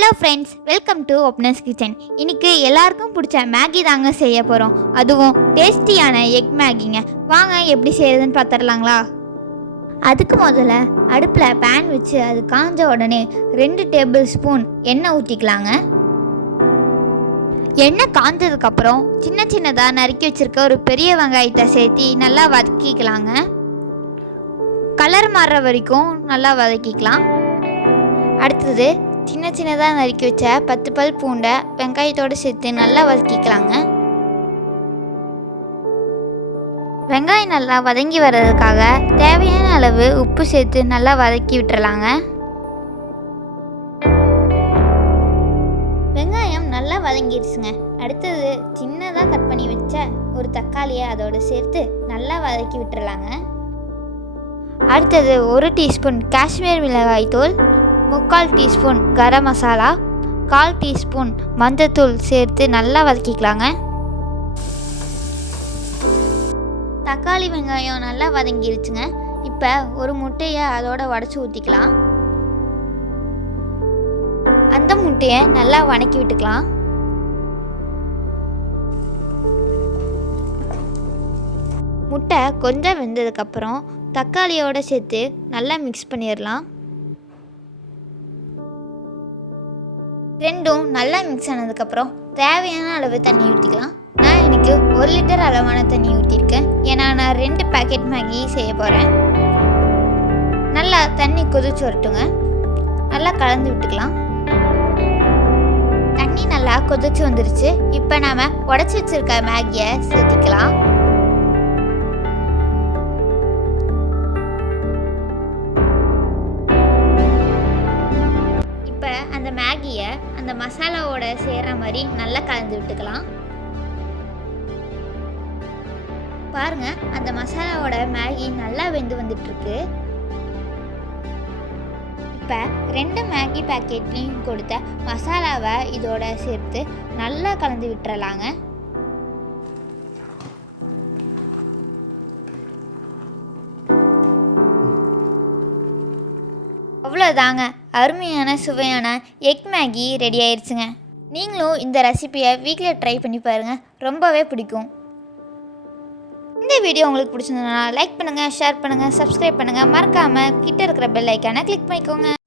Hello friends, welcome to ஒப்னஸ் kitchen. இன்றைக்கி எல்லாருக்கும் பிடிச்ச மேகி தாங்க செய்ய போகிறோம். அதுவும் டேஸ்டியான எக் மேகிங்க. வாங்க எப்படி செய்யறதுன்னு பார்த்துடலாங்களா? அதுக்கு முதல்ல அடுப்பில் பேன் வச்சு அது காஞ்ச உடனே 2 டேபிள் ஸ்பூன் எண்ணெய் ஊற்றிக்கலாங்க. எண்ணெய் காஞ்சதுக்கப்புறம் சின்ன சின்னதாக நறுக்கி வச்சுருக்க ஒரு பெரிய வெங்காயத்தை சேர்த்து நல்லா வதக்கிக்கலாங்க. கலர் மாறுற வரைக்கும் நல்லா வதக்கிக்கலாம். அடுத்தது சின்ன சின்னதாக நறுக்கி வச்ச 10 பல் பூண்டை வெங்காயத்தோடு சேர்த்து நல்லா வதக்கிக்கலாங்க. வெங்காயம் நல்லா வதங்கி வர்றதுக்காக தேவையான அளவு உப்பு சேர்த்து நல்லா வதக்கி விட்டுறலாங்க. வெங்காயம் நல்லா வதங்கிடுச்சுங்க. அடுத்தது சின்னதாக கட் பண்ணி வச்ச ஒரு தக்காளியை அதோடு சேர்த்து நல்லா வதக்கி விட்டுறலாங்க. அடுத்தது 1 டீஸ்பூன் காஷ்மீர் மிளகாய் தூள், 3/4 டீஸ்பூன் கரம் மசாலா, 1/4 டீஸ்பூன் மஞ்சத்தூள் சேர்த்து நல்லா வதக்கிக்கலாங்க. தக்காளி வெங்காயம் நல்லா வதங்கிருச்சுங்க. இப்போ ஒரு முட்டையை அதோட உடச்சி ஊற்றிக்கலாம். அந்த முட்டையை நல்லா வதக்கி விட்டுக்கலாம். முட்டை கொஞ்சம் வெந்ததுக்கப்புறம் தக்காளியோடு சேர்த்து நல்லா மிக்ஸ் பண்ணிடலாம். ரெண்டும் நல்லா மிக்ஸ் ஆனதுக்கப்புறம் தேவையான அளவு தண்ணி ஊற்றிக்கலாம். நான் இன்றைக்கி 1 லிட்டர் அளவான தண்ணி ஊற்றிருக்கேன். ஏன்னா நான் 2 பேக்கெட் மேகி செய்ய போகிறேன். நல்லா தண்ணி கொதிச்சு வரட்டுங்க. நல்லா கலந்து விட்டுக்கலாம். தண்ணி நல்லா கொதிச்சு வந்துருச்சு. இப்போ நாம் உடச்சி வச்சுருக்க மேகியை சேர்த்திக்கலாம். அந்த மேகியை அந்த மசாலாவோட சேர்ற மாதிரி நல்லா கலந்து விட்டுக்கலாம். பாருங்க, அந்த மசாலாவோட மேகி நல்லா வெந்து வந்துட்டுருக்கு. இப்போ 2 மேகி பேக்கெட்லையும் கொடுத்த மசாலாவை இதோட சேர்த்து நல்லா கலந்து விட்டுறலாங்க. அவ்வளோதாங்க, அருமையான சுவையான எக் மேகி ரெடி ஆயிடுச்சுங்க. நீங்களும் இந்த ரெசிபியை வீட்டில் ட்ரை பண்ணி பாருங்கள், ரொம்பவே பிடிக்கும். இந்த வீடியோ உங்களுக்கு பிடிச்சிருந்ததுனா லைக் பண்ணுங்கள், ஷேர் பண்ணுங்கள், சப்ஸ்கிரைப் பண்ணுங்கள். மறக்காமல் கிட்ட இருக்கிற பெல் ஐக்கானை கிளிக் பண்ணிக்கோங்க.